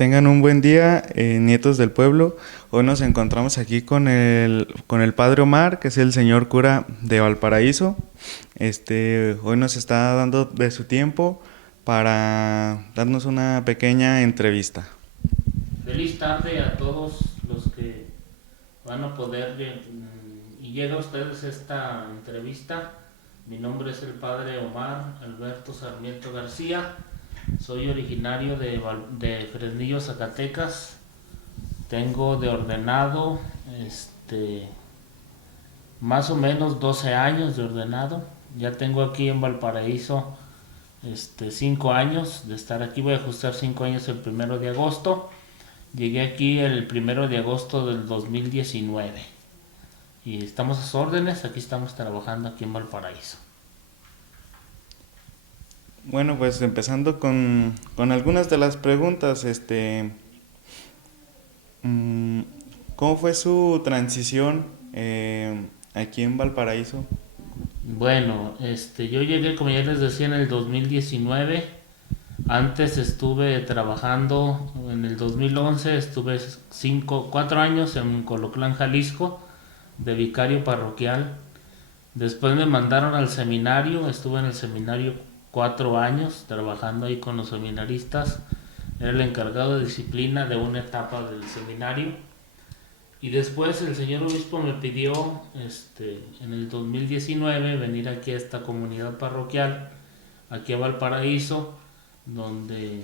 Tengan un buen día, nietos del pueblo. Hoy nos encontramos aquí con el padre Omar, que es el señor cura de Valparaíso. Hoy nos está dando de su tiempo para darnos una pequeña entrevista. Feliz tarde a todos los que van a poder y llega a ustedes esta entrevista. Mi nombre es el padre Omar Alberto Sarmiento García. Soy originario de Fresnillo, Zacatecas. Tengo de ordenado más o menos 12 años de ordenado. Ya tengo aquí en Valparaíso 5 años de estar aquí. Voy a ajustar 5 años el 1 de agosto. Llegué aquí el 1 de agosto del 2019 y estamos a sus órdenes, aquí estamos trabajando aquí en Valparaíso. Bueno, pues empezando con algunas de las preguntas, mm, ¿cómo fue su transición aquí en Valparaíso? Bueno, yo llegué, como ya les decía, en el 2019. Antes estuve trabajando en el 2011, estuve 4 años en Coloclán, Jalisco, de vicario parroquial. Después me mandaron al seminario, estuve en el seminario 4 años trabajando ahí con los seminaristas. Era el encargado de disciplina de una etapa del seminario. Y después el señor obispo me pidió en el 2019 venir aquí a esta comunidad parroquial, aquí a Valparaíso, donde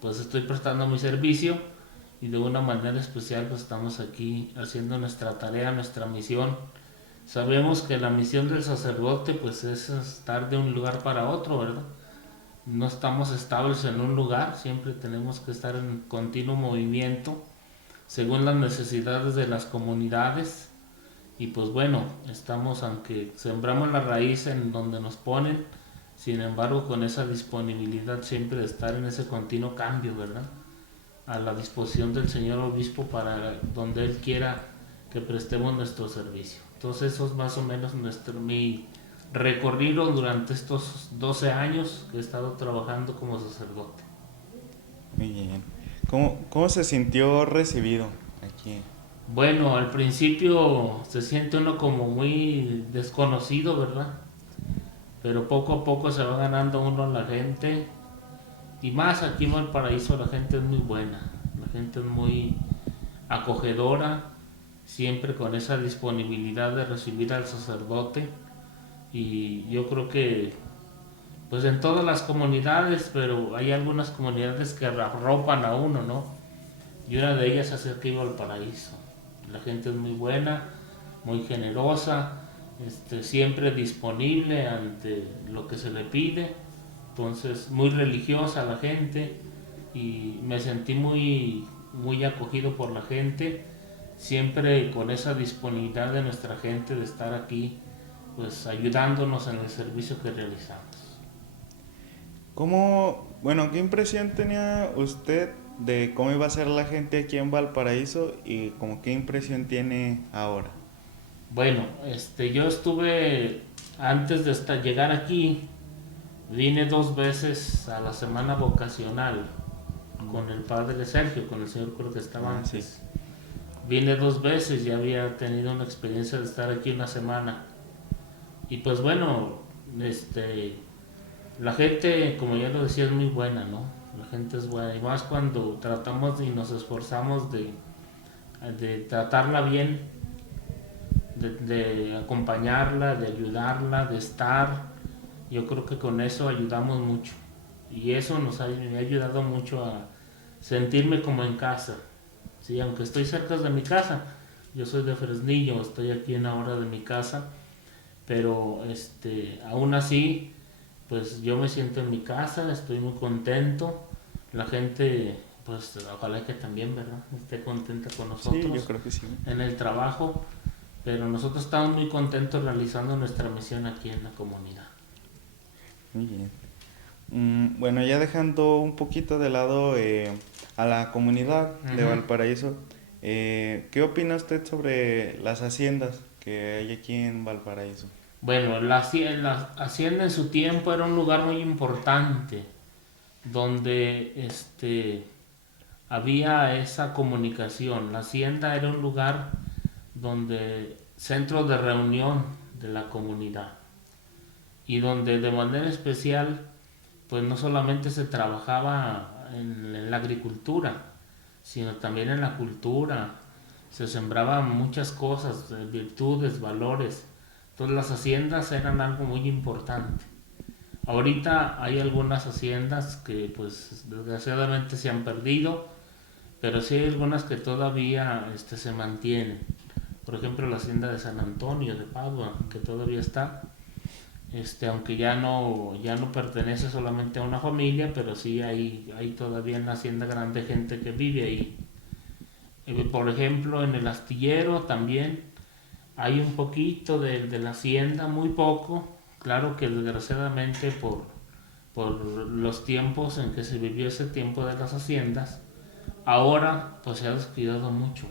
pues estoy prestando mi servicio y de una manera especial pues estamos aquí haciendo nuestra tarea, nuestra misión. Sabemos que la misión del sacerdote pues es estar de un lugar para otro, ¿verdad? No estamos estables en un lugar, siempre tenemos que estar en continuo movimiento según las necesidades de las comunidades. Y pues bueno, estamos, aunque sembramos la raíz en donde nos ponen, sin embargo con esa disponibilidad siempre de estar en ese continuo cambio, ¿verdad? A la disposición del señor obispo para donde él quiera que prestemos nuestro servicio. Entonces eso es más o menos mi recorrido durante estos 12 años que he estado trabajando como sacerdote. Muy bien. ¿Cómo se sintió recibido aquí? Bueno, al principio se siente uno como muy desconocido, ¿verdad? Pero poco a poco se va ganando uno la gente. Y más aquí en Valparaíso la gente es muy buena. La gente es muy acogedora, siempre con esa disponibilidad de recibir al sacerdote. Y yo creo que pues en todas las comunidades, pero hay algunas comunidades que arropan a uno, ¿no? Y una de ellas es aquí Valparaíso. La gente es muy buena, muy generosa, siempre disponible ante lo que se le pide. Entonces, muy religiosa la gente y me sentí muy acogido por la gente, siempre con esa disponibilidad de nuestra gente de estar aquí, pues ayudándonos en el servicio que realizamos. Bueno, qué impresión tenía usted de cómo iba a ser la gente aquí en Valparaíso y como qué impresión tiene ahora? Bueno, yo estuve, antes de llegar aquí, vine 2 veces a la semana vocacional con el padre Sergio, con el señor cura que estaba Ah, sí. antes. Vine 2 veces, ya había tenido una experiencia de estar aquí una semana. Y pues bueno, la gente, como ya lo decía, es muy buena, ¿no? La gente es buena. Y más cuando tratamos y nos esforzamos de tratarla bien, de acompañarla, de ayudarla, de estar. Yo creo que con eso ayudamos mucho. Y eso me ha ayudado mucho a sentirme como en casa. Sí, aunque estoy cerca de mi casa, yo soy de Fresnillo, estoy aquí en la hora de mi casa, pero aún así, pues yo me siento en mi casa, estoy muy contento. La gente, pues ojalá que también, ¿verdad? Esté contenta con Sí, yo nosotros creo que sí. en el trabajo, pero nosotros estamos muy contentos realizando nuestra misión aquí en la comunidad. Muy bien. Bueno, ya dejando un poquito de lado a la comunidad de Ujú. Valparaíso, ¿qué opina usted sobre las haciendas que hay aquí en Valparaíso? Bueno, la hacienda en su tiempo era un lugar muy importante donde había esa comunicación. La hacienda era un lugar donde centro de reunión de la comunidad y donde de manera especial pues no solamente se trabajaba en la agricultura, sino también en la cultura. Se sembraban muchas cosas, virtudes, valores. Entonces las haciendas eran algo muy importante. Ahorita hay algunas haciendas que pues desgraciadamente se han perdido, pero sí hay algunas que todavía se mantienen. Por ejemplo, la hacienda de San Antonio de Padua, que todavía está, aunque ya no pertenece solamente a una familia, pero sí hay todavía en la hacienda grande gente que vive ahí. Por ejemplo, en el astillero también hay un poquito de la hacienda, muy poco. Claro que desgraciadamente por los tiempos en que se vivió ese tiempo de las haciendas, ahora pues se ha descuidado mucho.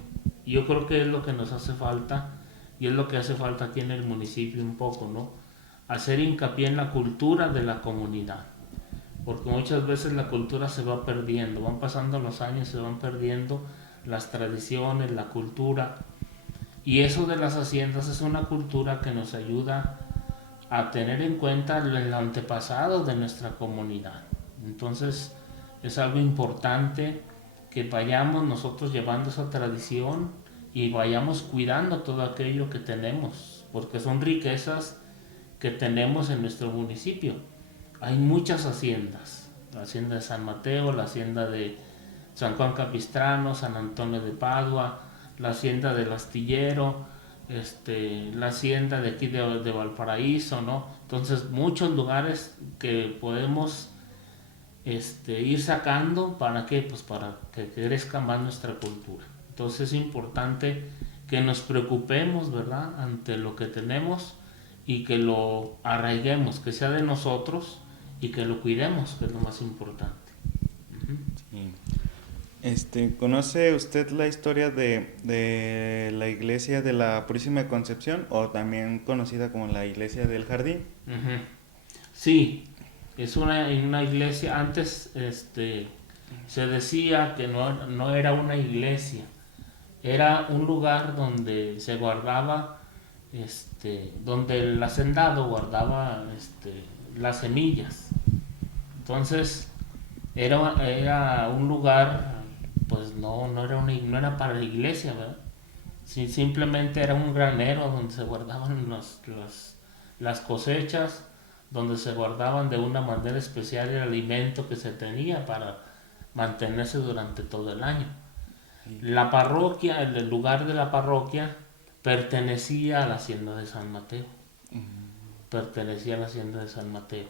Yo creo que es lo que nos hace falta y es lo que hace falta aquí en el municipio un poco, ¿no? Hacer hincapié en la cultura de la comunidad, porque muchas veces la cultura se va perdiendo, van pasando los años, se van perdiendo las tradiciones, la cultura, y eso de las haciendas es una cultura que nos ayuda a tener en cuenta el antepasado de nuestra comunidad. Entonces es algo importante que vayamos nosotros llevando esa tradición y vayamos cuidando todo aquello que tenemos, porque son riquezas que tenemos en nuestro municipio. Hay muchas haciendas, la hacienda de San Mateo, la hacienda de San Juan Capistrano, San Antonio de Padua, la hacienda del Astillero, la hacienda de aquí de Valparaíso, ¿no? Entonces muchos lugares que podemos ir sacando para que pues para que crezca más nuestra cultura. Entonces es importante que nos preocupemos, ¿verdad?, ante lo que tenemos y que lo arraiguemos, que sea de nosotros y que lo cuidemos, que es lo más importante. Sí. ¿Conoce usted la historia de la iglesia de la Purísima Concepción o también conocida como la iglesia del Jardín? Uh-huh. Sí, es una iglesia. Antes se decía que no era una iglesia, era un lugar donde se guardaba, donde el hacendado guardaba las semillas. Entonces era un lugar, pues no era para la iglesia, ¿verdad? Sí, simplemente era un granero donde se guardaban las cosechas, donde se guardaban de una manera especial el alimento que se tenía para mantenerse durante todo el año. La parroquia, el lugar de la parroquia, pertenecía a la hacienda de San Mateo. Pertenecía a la hacienda de San Mateo.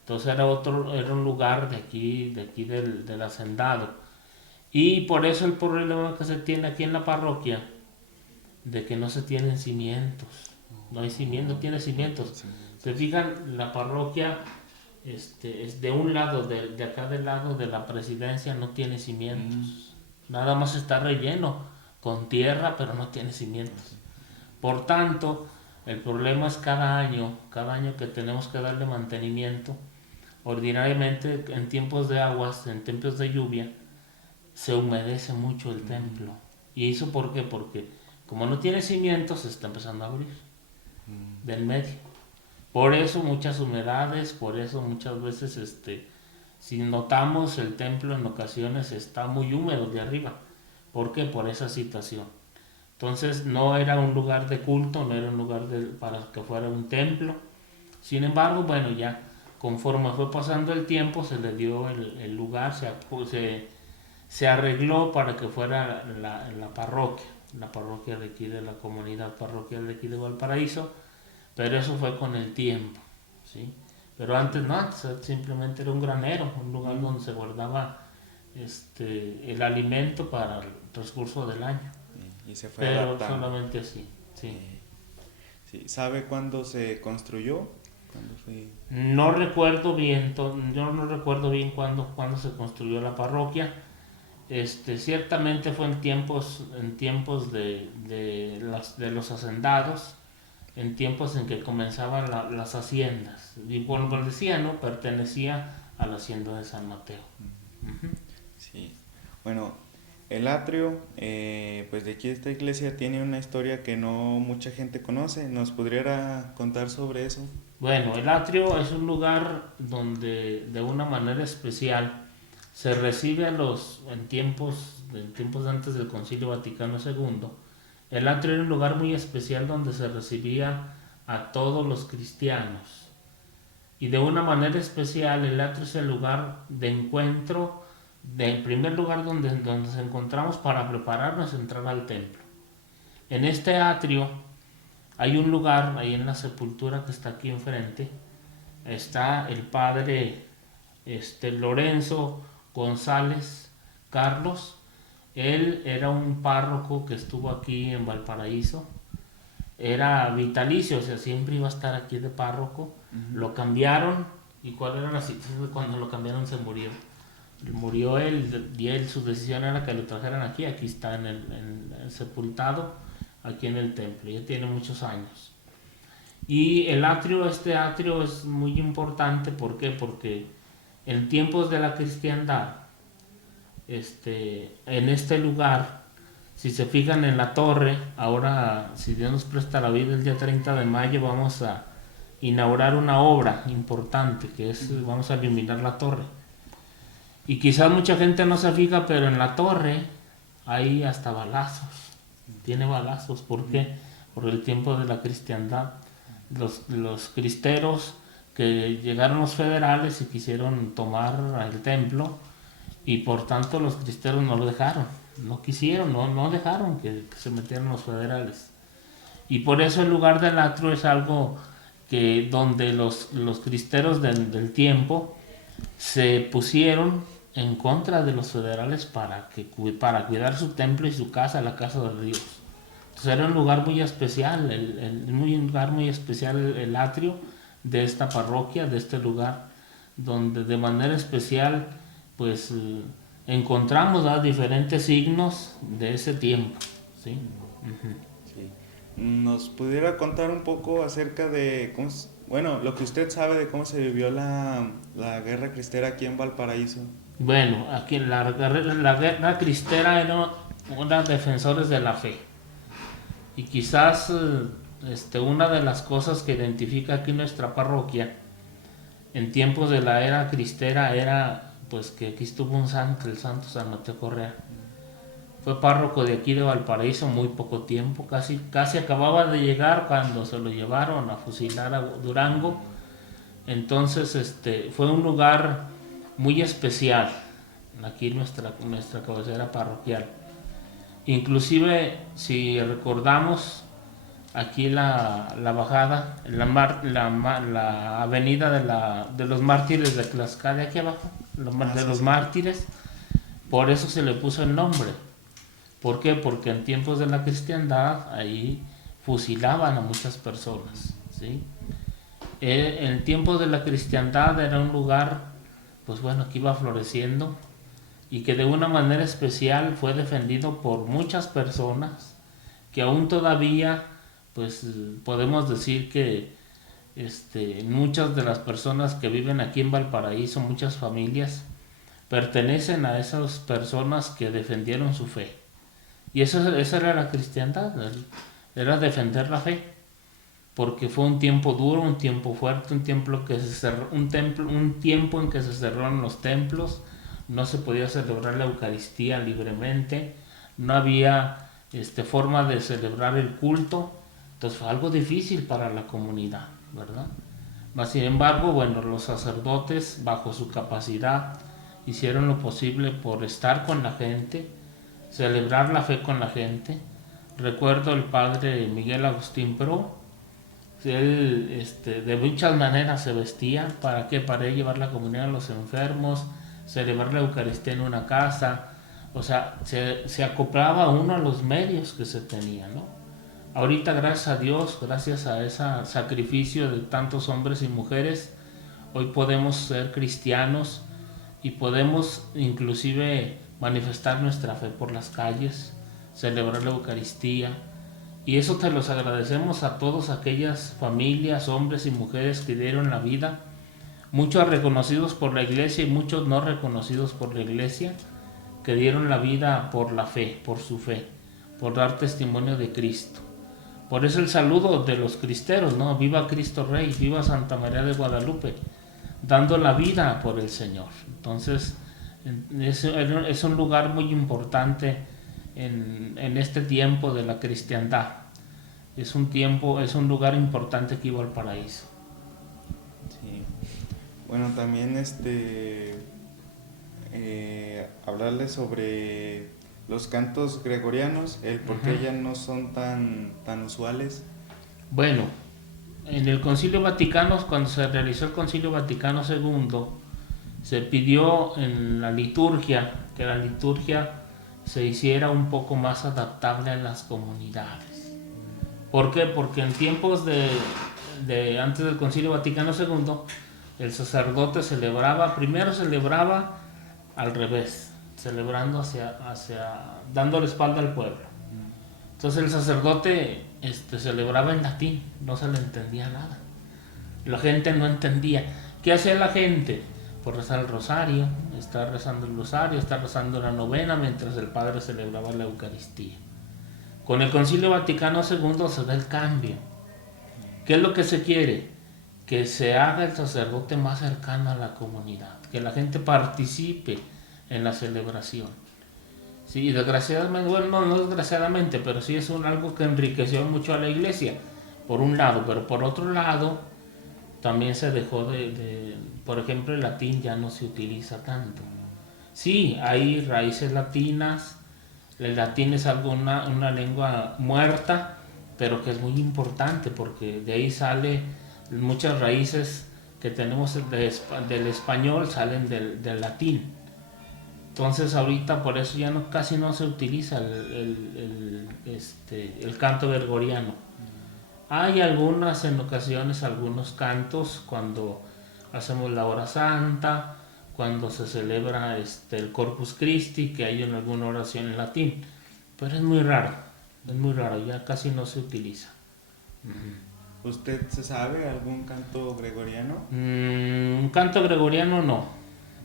Entonces era un lugar de aquí del hacendado. Y por eso el problema que se tiene aquí en la parroquia, de que no se tienen cimientos. No hay cimientos, no tiene cimientos. Se fijan, la parroquia es de un lado, de acá del lado de la presidencia, no tiene cimientos. Nada más está relleno con tierra, pero no tiene cimientos. Por tanto, el problema es cada año que tenemos que darle mantenimiento. Ordinariamente en tiempos de aguas, en tiempos de lluvia, se humedece mucho el templo. ¿Y eso por qué? Porque como no tiene cimientos, se está empezando a abrir del medio. Por eso muchas humedades, por eso muchas veces, si notamos, el templo en ocasiones está muy húmedo de arriba. ¿Por qué? Por esa situación. Entonces no era un lugar de culto, no era un lugar para que fuera un templo. Sin embargo, bueno, ya conforme fue pasando el tiempo, se le dio el lugar, se arregló para que fuera la parroquia de aquí, de la comunidad parroquial de aquí de Valparaíso, pero eso fue con el tiempo, ¿sí? Pero antes no, antes simplemente era un granero, un lugar donde se guardaba el alimento para el transcurso del año. Y se fue pero adaptando. solamente así, sí. Sí. ¿Sabe cuándo se construyó? ¿Cuándo fue? No recuerdo bien, yo no recuerdo bien cuándo se construyó la parroquia. Ciertamente fue en tiempos de los hacendados, en tiempos en que comenzaban las haciendas. Y como decía, ¿no?, pertenecía a la hacienda de San Mateo. Sí. Bueno, El atrio, pues de aquí esta iglesia tiene una historia que no mucha gente conoce. ¿Nos pudiera contar sobre eso? Bueno, el atrio es un lugar donde de una manera especial se recibe a los, en tiempos antes del Concilio Vaticano II, el atrio era un lugar muy especial donde se recibía a todos los cristianos. Y de una manera especial el atrio es el lugar de encuentro, del primer lugar donde nos encontramos para prepararnos a entrar al templo. En este atrio hay un lugar, ahí en la sepultura que está aquí enfrente, está el padre Lorenzo González Carlos. Él era un párroco que estuvo aquí en Valparaíso, era vitalicio, o sea, siempre iba a estar aquí de párroco. Lo cambiaron, y cuál era la situación. Cuando lo cambiaron se murió. Murió él, y él, su decisión era que lo trajeran aquí. Aquí está en el sepultado, aquí en el templo, ya tiene muchos años. Y el atrio, este atrio es muy importante. ¿Por qué? Porque en tiempos de la cristiandad, en este lugar, si se fijan en la torre, ahora, si Dios nos presta la vida, el día 30 de mayo vamos a inaugurar una obra importante, que es, vamos a iluminar la torre. Y quizás mucha gente no se fija, pero en la torre hay hasta balazos, tiene balazos. ¿Por qué? Por el tiempo de la cristiandad. Los cristeros, que llegaron los federales y quisieron tomar el templo, y por tanto los cristeros no lo dejaron, no quisieron, no dejaron que se metieran los federales. Y por eso el lugar del atrio es algo que donde los cristeros del tiempo se pusieron en contra de los federales para cuidar su templo y su casa, la casa de Dios. Entonces era un lugar muy especial, un lugar muy especial el atrio de esta parroquia, de este lugar, donde de manera especial pues encontramos diferentes signos de ese tiempo, ¿sí? Uh-huh. Sí. ¿Nos pudiera contar un poco acerca de cómo, bueno, lo que usted sabe de cómo se vivió la guerra cristera aquí en Valparaíso? Bueno, aquí la guerra cristera eran defensores de la fe. Y quizás una de las cosas que identifica aquí nuestra parroquia en tiempos de la era cristera era pues que aquí estuvo un santo, el santo San Mateo Correa. Fue párroco de aquí de Valparaíso muy poco tiempo, casi acababa de llegar cuando se lo llevaron a fusilar a Durango. Entonces fue un lugar muy especial aquí nuestra cabecera parroquial. Inclusive si recordamos aquí la bajada, la avenida de los mártires de Tlaxcala, aquí abajo, de los mártires, por eso se le puso el nombre. ¿Por qué? Porque en tiempos de la cristiandad ahí fusilaban a muchas personas, ¿sí? En tiempos de la cristiandad era un lugar, pues bueno, que iba floreciendo y que de una manera especial fue defendido por muchas personas que aún todavía, pues podemos decir que muchas de las personas que viven aquí en Valparaíso, muchas familias, pertenecen a esas personas que defendieron su fe. Y esa era la cristiandad, era defender la fe, porque fue un tiempo duro, un tiempo fuerte, un tiempo en que se cerraron los templos, no se podía celebrar la Eucaristía libremente, no había forma de celebrar el culto. Entonces fue algo difícil para la comunidad, ¿verdad? Mas sin embargo, bueno, los sacerdotes bajo su capacidad hicieron lo posible por estar con la gente, celebrar la fe con la gente. Recuerdo el padre Miguel Agustín Pro, él de muchas maneras se vestía. ¿Para qué? Para llevar la comunión a los enfermos, celebrar la Eucaristía en una casa. O sea, se acoplaba uno a los medios que se tenía, ¿no? Ahorita, gracias a Dios, gracias a ese sacrificio de tantos hombres y mujeres, hoy podemos ser cristianos y podemos inclusive manifestar nuestra fe por las calles, celebrar la Eucaristía. Y eso te los agradecemos a todas aquellas familias, hombres y mujeres que dieron la vida, muchos reconocidos por la iglesia y muchos no reconocidos por la iglesia, que dieron la vida por la fe, por su fe, por dar testimonio de Cristo. Por eso el saludo de los cristeros, ¿no? Viva Cristo Rey, viva Santa María de Guadalupe, dando la vida por el Señor. Entonces, es un lugar muy importante en este tiempo de la cristiandad. Es un lugar importante aquí en Valparaíso. Sí. Bueno, también hablarles sobre los cantos gregorianos, el por qué ya no son tan usuales. Bueno, en el Concilio Vaticano, cuando se realizó el Concilio Vaticano II, se pidió en la liturgia que la liturgia se hiciera un poco más adaptable a las comunidades. ¿Por qué? Porque en tiempos de antes del Concilio Vaticano II, el sacerdote primero celebraba al revés, celebrando dando la espalda al pueblo. Entonces el sacerdote celebraba en latín, no se le entendía nada. La gente no entendía. ¿Qué hacía la gente? Pues rezar el rosario, estar rezando el rosario, estar rezando la novena mientras el padre celebraba la Eucaristía. Con el Concilio Vaticano II se da el cambio. ¿Qué es lo que se quiere? Que se haga el sacerdote más cercano a la comunidad, que la gente participe en la celebración. Sí, desgraciadamente, bueno, no desgraciadamente, pero sí es algo que enriqueció mucho a la iglesia, por un lado, pero por otro lado, también se dejó por ejemplo, el latín ya no se utiliza tanto. Sí, hay raíces latinas, el latín es una lengua muerta, pero que es muy importante porque de ahí sale muchas raíces que tenemos del español, salen del latín. Entonces ahorita por eso ya casi no se utiliza el canto gregoriano. Hay en ocasiones algunos cantos cuando hacemos la hora santa, cuando se celebra el Corpus Christi, que hay en alguna oración en latín, pero es muy raro, ya casi no se utiliza. ¿Usted se sabe algún canto gregoriano? Un canto gregoriano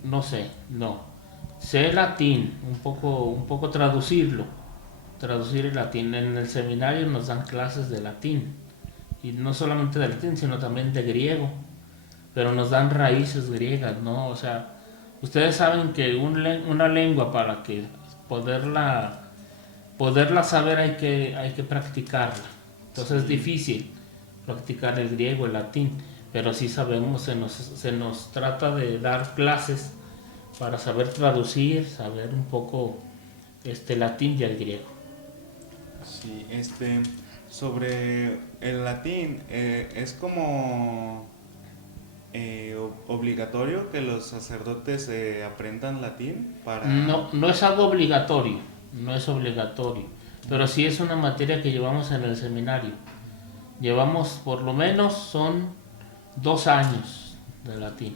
no sé, no. Sé latín, un poco traducir el latín. En el seminario nos dan clases de latín, y no solamente de latín, sino también de griego, pero nos dan raíces griegas, ¿no? O sea, ustedes saben que una lengua para que poderla saber hay que practicarla. Entonces es difícil practicar el griego, el latín, pero sí sabemos, se nos trata de dar clases para saber traducir, saber un poco latín y el griego. Sí, sobre el latín, es como obligatorio que los sacerdotes aprendan latín para... No es algo obligatorio, pero sí es una materia que llevamos en el seminario. Llevamos por lo menos son 2 años de latín.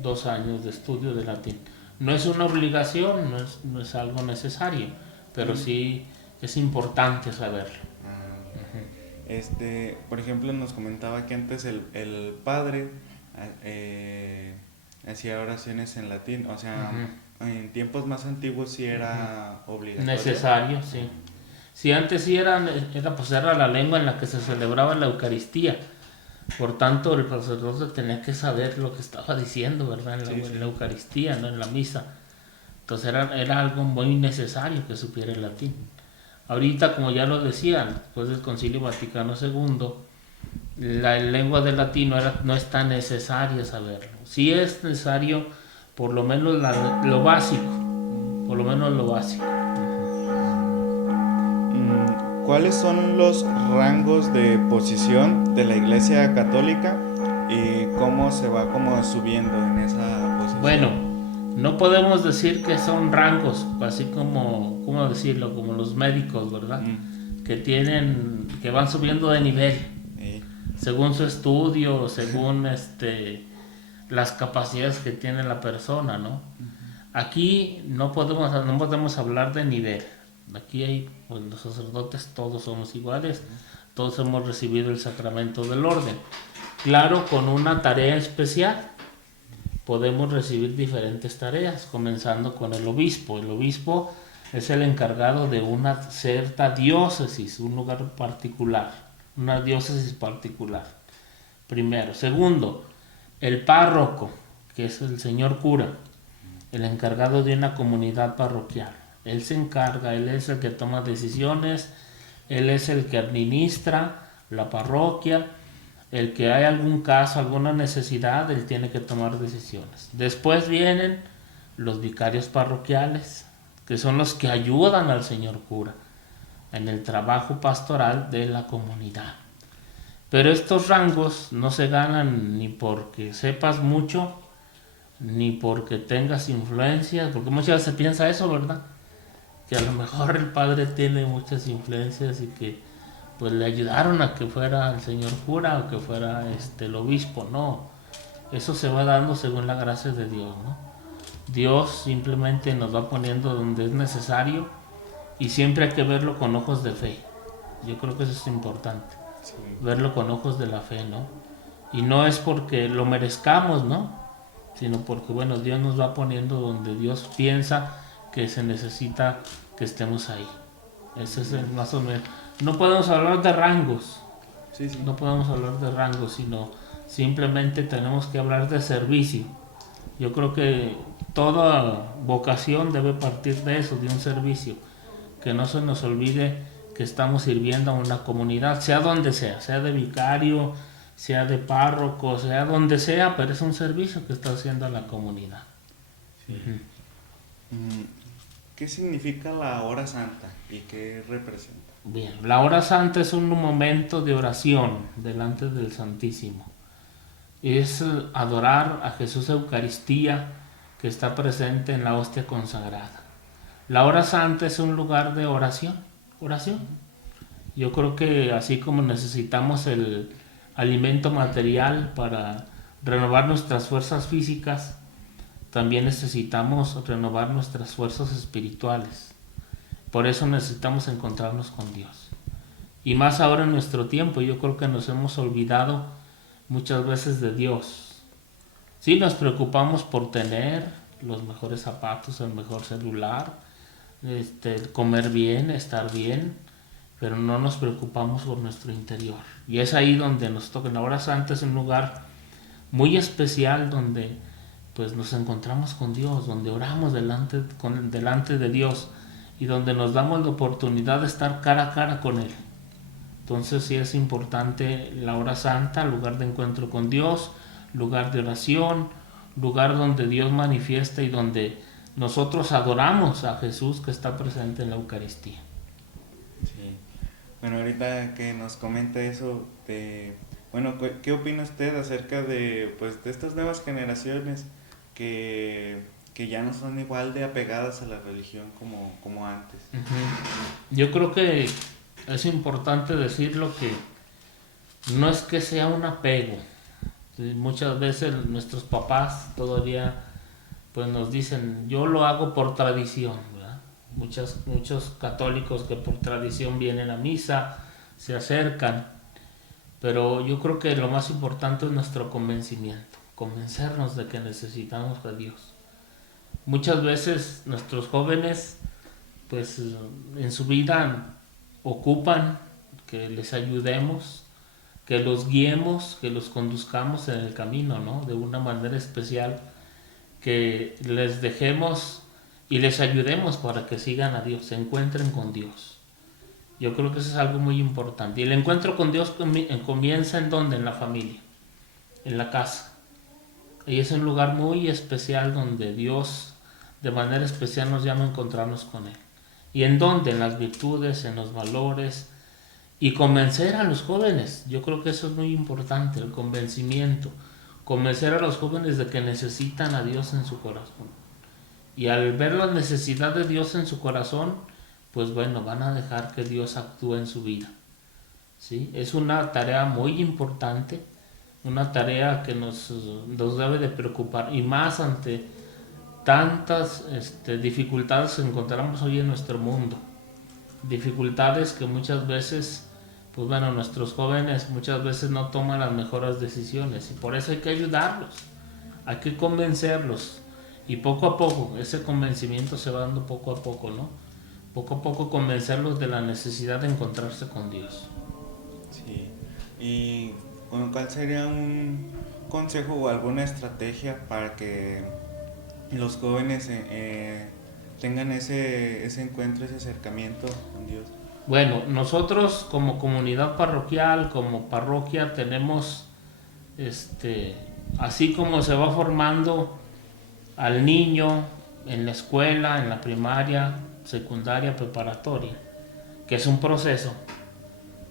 2 años de estudio de latín. No es una obligación, no es algo necesario, pero sí es importante saberlo. Por ejemplo, nos comentaba que antes el padre hacía oraciones en latín, o sea, en tiempos más antiguos sí era obligatorio. Necesario, sí. Sí, antes sí era la lengua en la que se celebraba la Eucaristía. Por tanto, el sacerdote tenía que saber lo que estaba diciendo, ¿verdad? En la Eucaristía, no en la misa. Entonces era algo muy necesario que supiera el latín. Ahorita, como ya lo decían, después del Concilio Vaticano II, la lengua del latín no es tan necesaria saberlo. Sí es necesario por lo menos lo básico. ¿Cuáles son los rangos de posición de la Iglesia Católica y cómo se va subiendo en esa posición? Bueno, no podemos decir que son rangos, así como, ¿cómo decirlo? Como los médicos, ¿verdad? Que van subiendo de nivel, según su estudio, según las capacidades que tiene la persona, ¿no? Aquí no podemos hablar de nivel. Aquí pues, los sacerdotes todos somos iguales, todos hemos recibido el sacramento del orden. Claro, con una tarea especial. podemos recibir diferentes tareas, comenzando con el obispo. El obispo es el encargado de una cierta diócesis, un lugar particular, una diócesis particular. Primero. Segundo, el párroco, que es el señor cura, el encargado de una comunidad parroquial. Él se encarga, él es el que toma decisiones, él es el que administra la parroquia, el que hay algún caso, alguna necesidad, él tiene que tomar decisiones. Después vienen los vicarios parroquiales, que son los que ayudan al señor cura en el trabajo pastoral de la comunidad. Pero estos rangos no se ganan ni porque sepas mucho, ni porque tengas influencias, porque muchas veces se piensa eso, ¿verdad? Que a lo mejor el padre tiene muchas influencias y que pues le ayudaron a que fuera el señor cura o que fuera el obispo. No, eso se va dando según la gracia de Dios, ¿no? Dios simplemente nos va poniendo donde es necesario y siempre hay que verlo con ojos de fe. Yo creo que eso es importante, sí. Verlo con ojos de la fe, ¿no? Y no es porque lo merezcamos, ¿no? Sino porque, bueno, Dios nos va poniendo donde Dios piensa que se necesita que estemos ahí. Ese es el más o menos. No podemos hablar de rangos, sí. No podemos hablar de rangos, sino simplemente tenemos que hablar de servicio. Yo creo que toda vocación debe partir de eso, de un servicio. Que no se nos olvide que estamos sirviendo a una comunidad, sea donde sea de vicario, sea de párroco, sea donde sea, pero es un servicio que está haciendo a la comunidad. Sí. ¿Qué significa la hora santa y qué representa? Bien, la hora santa es un momento de oración delante del Santísimo. Es adorar a Jesús Eucaristía que está presente en la hostia consagrada. La hora santa es un lugar de oración. Yo creo que así como necesitamos el alimento material para renovar nuestras fuerzas físicas, también necesitamos renovar nuestras fuerzas espirituales. Por eso necesitamos encontrarnos con Dios. Y más ahora en nuestro tiempo, yo creo que nos hemos olvidado muchas veces de Dios. Sí, nos preocupamos por tener los mejores zapatos, el mejor celular, comer bien, estar bien, pero no nos preocupamos por nuestro interior. Y es ahí donde nos toca. La hora santa es un lugar muy especial donde pues nos encontramos con Dios, donde oramos delante de Dios y donde nos damos la oportunidad de estar cara a cara con Él. Entonces sí es importante la hora santa, lugar de encuentro con Dios, lugar de oración, lugar donde Dios manifiesta y donde nosotros adoramos a Jesús que está presente en la Eucaristía. Sí. Bueno, ahorita que nos comenta eso, bueno, ¿qué opina usted acerca de estas nuevas generaciones que ya no son igual de apegadas a la religión como antes? Yo creo que es importante decirlo que no es que sea un apego. Muchas veces nuestros papás todavía pues nos dicen, yo lo hago por tradición, ¿verdad? Muchos católicos que por tradición vienen a misa, se acercan, pero yo creo que lo más importante es nuestro convencimiento, convencernos de que necesitamos a Dios. Muchas veces nuestros jóvenes pues en su vida ocupan que les ayudemos, que los guiemos, que los conduzcamos en el camino, ¿no? De una manera especial, que les dejemos y les ayudemos para que sigan a Dios, se encuentren con Dios. Yo creo que eso es algo muy importante. Y el encuentro con Dios comienza ¿en dónde? En la familia, en la casa. Y es un lugar muy especial donde Dios de manera especial nos llama a encontrarnos con Él. ¿Y en dónde? En las virtudes, en los valores. Y convencer a los jóvenes. Yo creo que eso es muy importante, el convencimiento. Convencer a los jóvenes de que necesitan a Dios en su corazón. Y al ver la necesidad de Dios en su corazón, pues bueno, van a dejar que Dios actúe en su vida. ¿Sí? Es una tarea muy importante, una tarea que nos debe de preocupar, y más ante tantas dificultades que encontramos hoy en nuestro mundo. Dificultades que muchas veces, pues bueno, nuestros jóvenes muchas veces no toman las mejores decisiones, y por eso hay que ayudarlos hay que convencerlos. Y poco a poco, ese convencimiento se va dando poco a poco, ¿no? Poco a poco convencerlos de la necesidad de encontrarse con Dios. Sí. Y bueno, ¿cuál sería un consejo o alguna estrategia para que los jóvenes tengan ese encuentro, ese acercamiento con Dios? Bueno, nosotros como comunidad parroquial, como parroquia, tenemos, este, así como se va formando al niño en la escuela, en la primaria, secundaria, preparatoria, que es un proceso,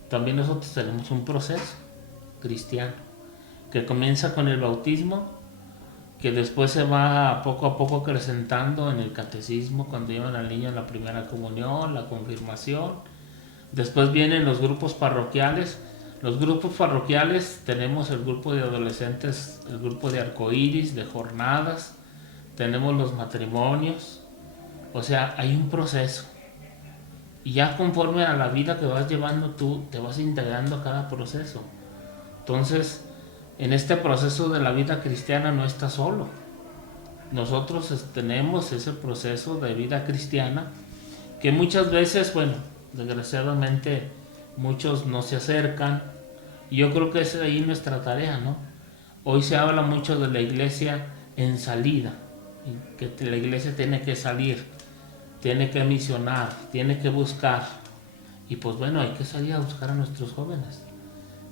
también nosotros tenemos un proceso cristiano que comienza con el bautismo, que después se va poco a poco acrecentando en el catecismo cuando llevan al niño a la primera comunión, la confirmación. Después vienen los grupos parroquiales. Los grupos parroquiales tenemos el grupo de adolescentes, el grupo de arcoíris, de jornadas, tenemos los matrimonios. O sea, hay un proceso. Y ya conforme a la vida que vas llevando tú, te vas integrando a cada proceso. Entonces, en este proceso de la vida cristiana no estás solo. Nosotros tenemos ese proceso de vida cristiana que muchas veces, bueno, desgraciadamente muchos no se acercan. Y yo creo que es ahí nuestra tarea, ¿no? Hoy se habla mucho de la iglesia en salida, que la iglesia tiene que salir, tiene que misionar, tiene que buscar. Y pues bueno, hay que salir a buscar a nuestros jóvenes.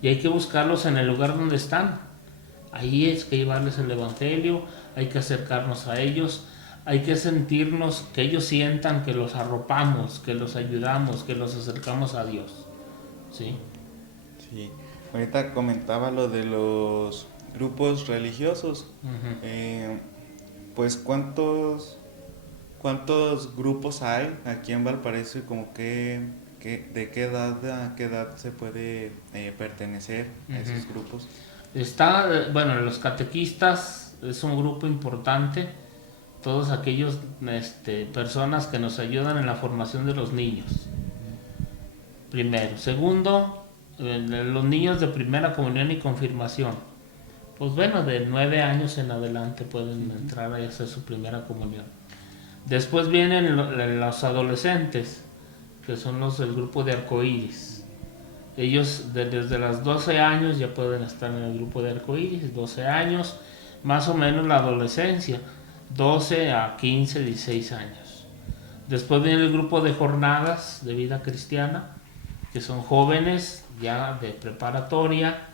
Y hay que buscarlos en el lugar donde están. Ahí es que llevarles el evangelio, hay que acercarnos a ellos, hay que sentirnos, que ellos sientan que los arropamos, que los ayudamos, que los acercamos a Dios. ¿Sí? Sí. Ahorita comentaba lo de los grupos religiosos. Uh-huh. Pues ¿cuántos grupos hay aquí en Valparaíso y como de qué edad a qué edad se puede pertenecer a esos Uh-huh. grupos? Está, bueno, los catequistas es un grupo importante, todos aquellos personas que nos ayudan en la formación de los niños. Primero. Segundo, los niños de primera comunión y confirmación. Pues bueno, de 9 años en adelante pueden entrar a hacer su primera comunión. Después vienen los adolescentes, que son los del grupo de arcoíris. Ellos desde los 12 años ya pueden estar en el grupo de arcoíris, 12 años, más o menos la adolescencia, 12 a 15, 16 años. Después viene el grupo de jornadas de vida cristiana, que son jóvenes ya de preparatoria,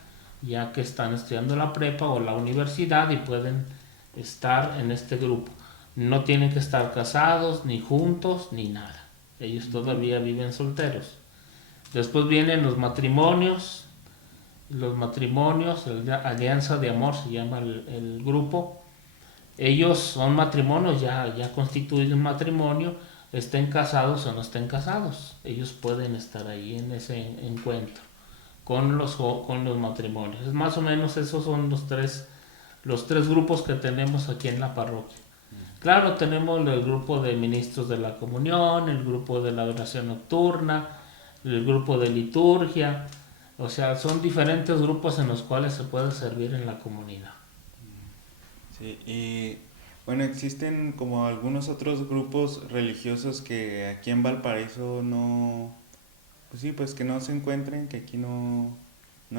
ya que están estudiando la prepa o la universidad y pueden estar en este grupo. No tienen que estar casados, ni juntos, ni nada. Ellos todavía viven solteros. Después vienen los matrimonios, Alianza de Amor se llama el grupo. Ellos son matrimonios, ya constituidos un matrimonio, estén casados o no estén casados. Ellos pueden estar ahí en ese encuentro con los matrimonios. Más o menos esos son los tres grupos que tenemos aquí en la parroquia. Claro, tenemos el grupo de ministros de la comunión, el grupo de la adoración nocturna, el grupo de liturgia. O sea, son diferentes grupos en los cuales se puede servir en la comunidad. Sí, y bueno, existen como algunos otros grupos religiosos que aquí en Valparaíso no, pues sí, pues que no se encuentren, que aquí no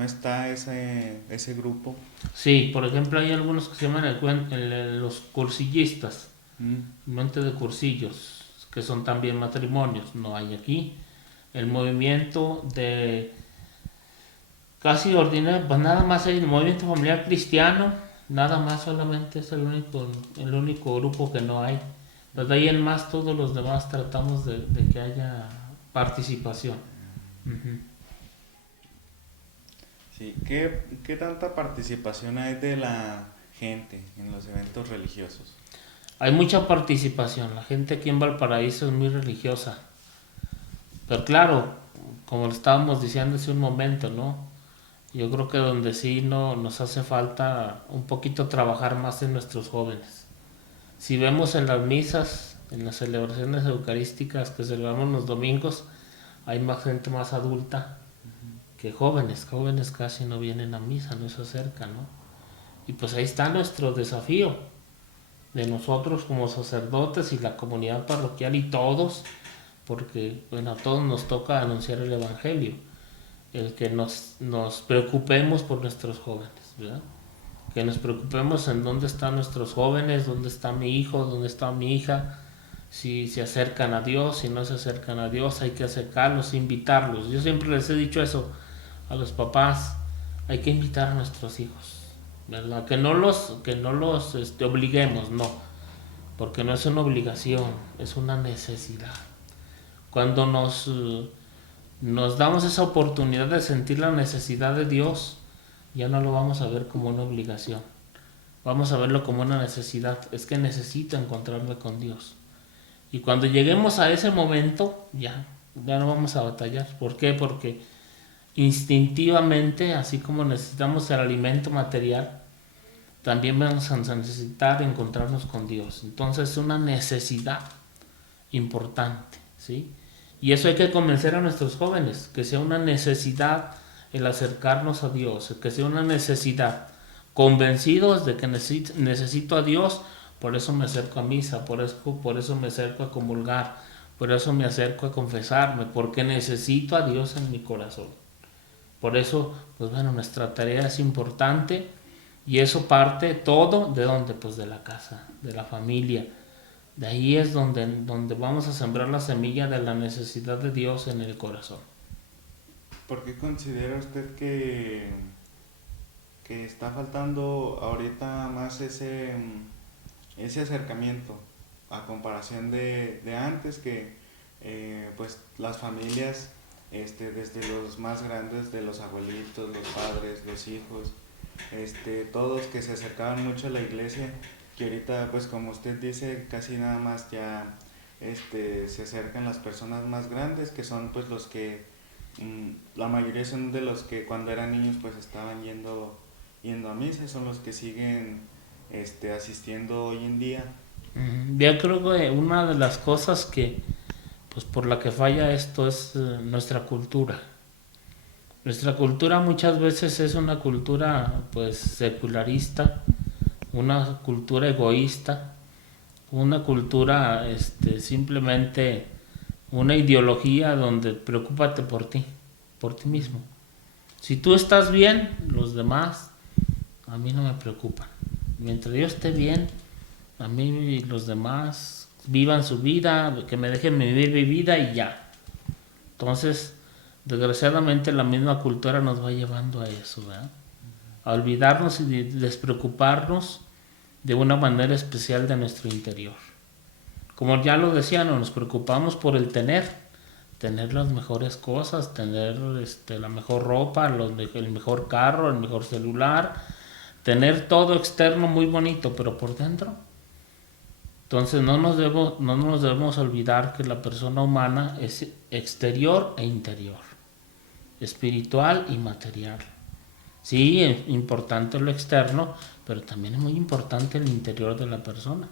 está ese grupo. Sí, por ejemplo, hay algunos que se llaman los cursillistas, Mm. mente de cursillos, que son también matrimonios, no hay aquí. El movimiento de casi ordinario, pues nada más hay el movimiento familiar cristiano, nada más, solamente es el único grupo que no hay. Pero de ahí en más todos los demás tratamos de que haya participación. Uh-huh. Sí, ¿qué tanta participación hay de la gente en los eventos religiosos? Hay mucha participación, la gente aquí en Valparaíso es muy religiosa. Pero claro, como lo estábamos diciendo hace un momento, ¿no? Yo creo que donde sí no nos hace falta un poquito trabajar más en nuestros jóvenes. Si vemos en las misas, en las celebraciones eucarísticas que celebramos los domingos, hay más gente más adulta que jóvenes. Jóvenes casi no vienen a misa, no se acercan, ¿no? Y pues ahí está nuestro desafío de nosotros como sacerdotes y la comunidad parroquial y todos, porque bueno, a todos nos toca anunciar el Evangelio, el que nos preocupemos por nuestros jóvenes, ¿verdad? Que nos preocupemos en dónde están nuestros jóvenes, dónde está mi hijo, dónde está mi hija, si se acercan a Dios, si no se acercan a Dios, hay que acercarlos, invitarlos. Yo siempre les he dicho eso a los papás, hay que invitar a nuestros hijos, ¿verdad? Que no los obliguemos, no, porque no es una obligación, es una necesidad. Cuando nos damos esa oportunidad de sentir la necesidad de Dios, ya no lo vamos a ver como una obligación, vamos a verlo como una necesidad. Es que necesito encontrarme con Dios. Y cuando lleguemos a ese momento, ya no vamos a batallar. ¿Por qué? Porque instintivamente, así como necesitamos el alimento material, también vamos a necesitar encontrarnos con Dios. Entonces es una necesidad importante, ¿sí? Y eso hay que convencer a nuestros jóvenes, que sea una necesidad el acercarnos a Dios, que sea una necesidad, convencidos de que necesito a Dios, por eso me acerco a misa, por eso me acerco a comulgar, por eso me acerco a confesarme, porque necesito a Dios en mi corazón. Por eso, pues bueno, nuestra tarea es importante y eso parte todo de dónde, pues de la casa, de la familia. De ahí es donde vamos a sembrar la semilla de la necesidad de Dios en el corazón. ¿Por qué considera usted que está faltando ahorita más ese acercamiento a comparación de antes que pues las familias desde los más grandes, de los abuelitos, los padres, los hijos, todos que se acercaban mucho a la iglesia, que ahorita pues como usted dice casi nada más ya se acercan las personas más grandes, que son pues los que la mayoría son de los que cuando eran niños pues estaban yendo a misa, son los que siguen asistiendo hoy en día. Yo creo que una de las cosas que pues por la que falla esto es nuestra cultura. Nuestra cultura muchas veces es una cultura pues secularista, una cultura egoísta, una cultura simplemente una ideología donde preocúpate por ti mismo. Si tú estás bien, los demás a mí no me preocupan. Mientras yo esté bien, a mí los demás vivan su vida, que me dejen vivir mi vida y ya. Entonces, desgraciadamente la misma cultura nos va llevando a eso, ¿verdad? A olvidarnos y despreocuparnos de una manera especial de nuestro interior. Como ya lo decía, no nos preocupamos por el tener las mejores cosas, tener la mejor ropa, el mejor carro, el mejor celular, tener todo externo muy bonito, pero por dentro. Entonces no nos debemos olvidar que la persona humana es exterior e interior, espiritual y material. Sí, es importante lo externo, pero también es muy importante el interior de la persona,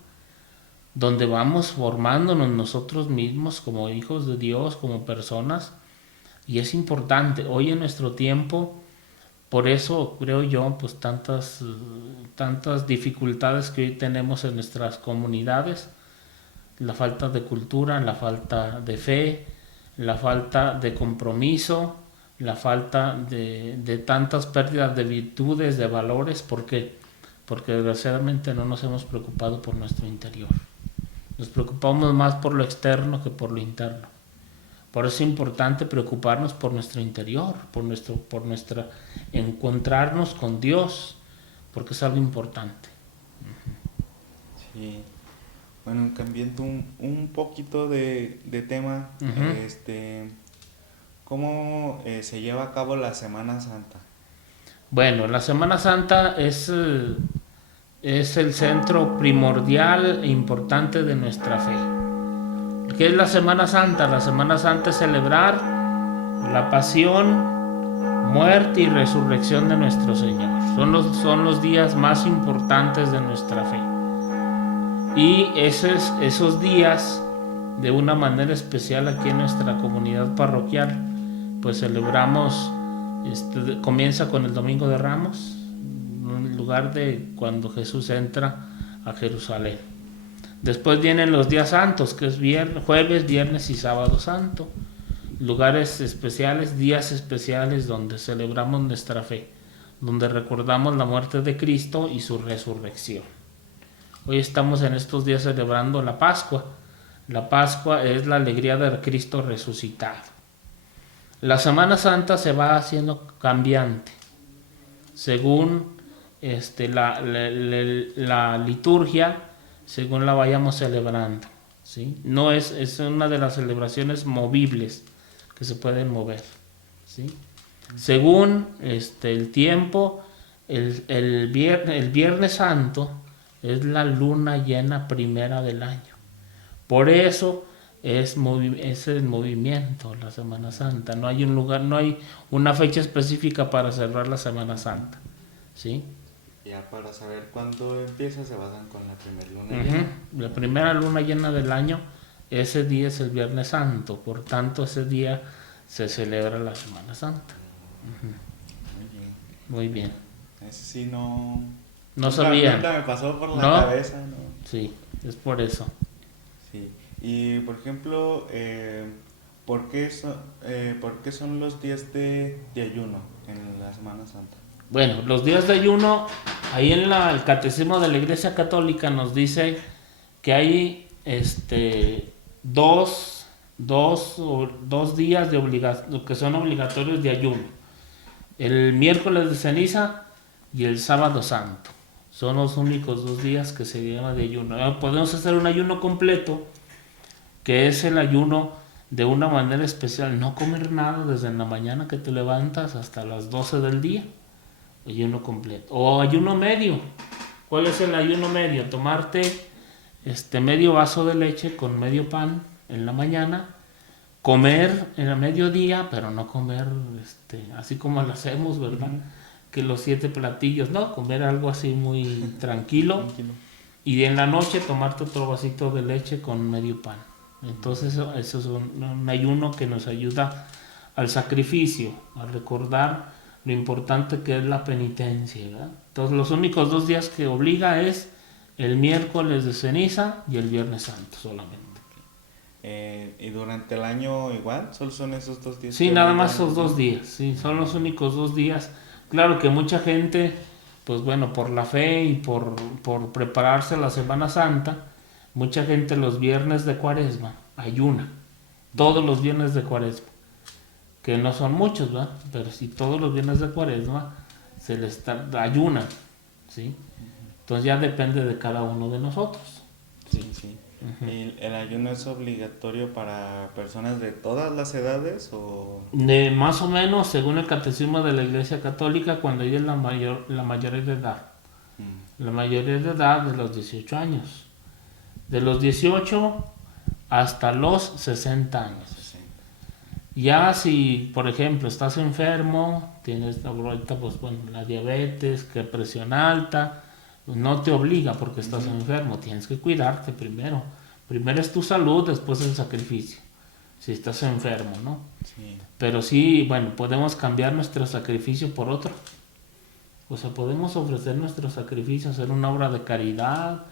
donde vamos formándonos nosotros mismos como hijos de Dios, como personas, y es importante. Hoy en nuestro tiempo, por eso creo yo, pues tantas dificultades que hoy tenemos en nuestras comunidades, la falta de cultura, la falta de fe, la falta de compromiso, la falta de tantas pérdidas de virtudes, de valores, porque desgraciadamente no nos hemos preocupado por nuestro interior. Nos preocupamos más por lo externo que por lo interno. Por eso es importante preocuparnos por nuestro interior, por nuestra encontrarnos con Dios, porque es algo importante. Sí. Bueno, cambiando un poquito de tema, ¿cómo se lleva a cabo la Semana Santa? Bueno, la Semana Santa es el centro primordial e importante de nuestra fe. ¿Qué es la Semana Santa? La Semana Santa es celebrar la pasión, muerte y resurrección de nuestro Señor. Son los días más importantes de nuestra fe. Y esos días, de una manera especial aquí en nuestra comunidad parroquial, pues celebramos, comienza con el Domingo de Ramos. un lugar de cuando Jesús entra a Jerusalén. Después vienen los días santos, que es jueves, viernes y sábado santo. Lugares especiales, días especiales donde celebramos nuestra fe, donde recordamos la muerte de Cristo y su resurrección. Hoy estamos en estos días celebrando la Pascua. La Pascua es la alegría de Cristo resucitado. La Semana Santa se va haciendo cambiante según la liturgia, según la vayamos celebrando, ¿sí? No es una de las celebraciones movibles que se pueden mover, ¿sí? Según el tiempo, el Viernes Santo es la luna llena primera del año. Por eso es el movimiento, la Semana Santa. No hay un lugar, no hay una fecha específica para celebrar la Semana Santa, ¿sí? Ya para saber cuándo empieza se basan con la primera luna llena. La primera luna llena del año, ese día es el Viernes Santo, por tanto ese día se celebra la Semana Santa. Muy bien. Ese sí no... No sabía. Nunca me pasó por la ¿No? cabeza, ¿no? Sí, es por eso. Sí. Y por ejemplo, ¿por qué son los días de ayuno en la Semana Santa? Bueno, los días de ayuno, ahí en el Catecismo de la Iglesia Católica nos dice que hay dos días que son obligatorios de ayuno. El miércoles de ceniza y el sábado santo. Son los únicos 2 días que se llama de ayuno. Podemos hacer un ayuno completo, que es el ayuno de una manera especial. No comer nada desde la mañana que te levantas hasta las 12 del día. Ayuno completo. O ayuno medio. ¿Cuál es el ayuno medio? Tomarte medio vaso de leche con medio pan en la mañana. Comer en el mediodía, pero no comer así como lo hacemos, ¿verdad? Que los 7 platillos, no, comer algo así muy tranquilo. Y en la noche tomarte otro vasito de leche con medio pan. Entonces eso es un ayuno que nos ayuda al sacrificio, a recordar lo importante que es la penitencia, ¿verdad? Entonces los únicos 2 días que obliga es el miércoles de ceniza y el viernes santo solamente. ¿Y durante el año igual? ¿Solo son esos 2 días? Sí, nada más esos 2 días, sí, son los únicos 2 días. Claro que mucha gente, pues bueno, por la fe y por prepararse a la Semana Santa, mucha gente los viernes de Cuaresma ayuna, todos los viernes de Cuaresma, que no son muchos, ¿verdad? Pero sí, todos los viernes de Cuaresma se les ayunan, ¿sí? Entonces ya depende de cada uno de nosotros. Sí, sí. ¿El ayuno es obligatorio para personas de todas las edades o...? Más o menos, según el Catecismo de la Iglesia Católica, cuando ella es la mayoría de edad. La mayoría de edad de los 18 años. De los 18 hasta los 60 años. Ya si, por ejemplo, estás enfermo, tienes ahorita pues, bueno, la diabetes, que presión alta, no te obliga porque estás enfermo, tienes que cuidarte primero. Primero es tu salud, después el sacrificio, si estás enfermo, ¿no? Sí. Pero sí, bueno, podemos cambiar nuestro sacrificio por otro. O sea, podemos ofrecer nuestro sacrificio, hacer una obra de caridad,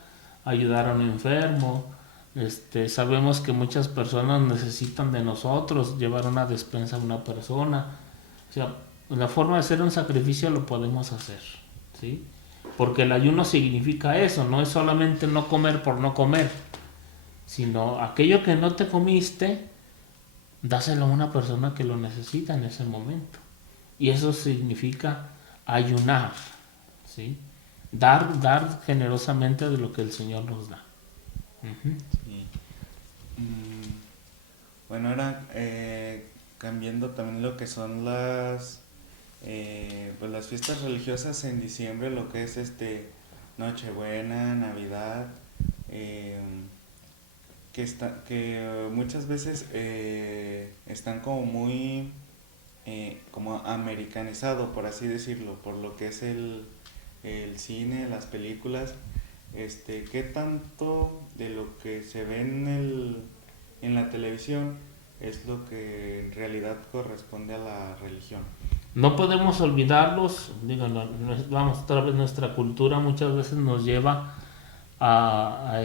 ayudar a un enfermo. Sabemos que muchas personas necesitan de nosotros, llevar una despensa a una persona. O sea, la forma de hacer un sacrificio lo podemos hacer, ¿sí? Porque el ayuno significa eso, no es solamente no comer por no comer, sino aquello que no te comiste, dáselo a una persona que lo necesita en ese momento. Y eso significa ayunar, ¿sí? Dar generosamente de lo que el Señor nos da. Sí. Bueno, ahora cambiando también lo que son pues las fiestas religiosas en diciembre, lo que es Nochebuena, Navidad, que muchas veces están como muy como americanizado, por así decirlo, por lo que es el cine, las películas. ¿Qué tanto de lo que se ve en la televisión es lo que en realidad corresponde a la religión? No podemos olvidarlos, digo, vamos, otra vez nuestra cultura muchas veces nos lleva a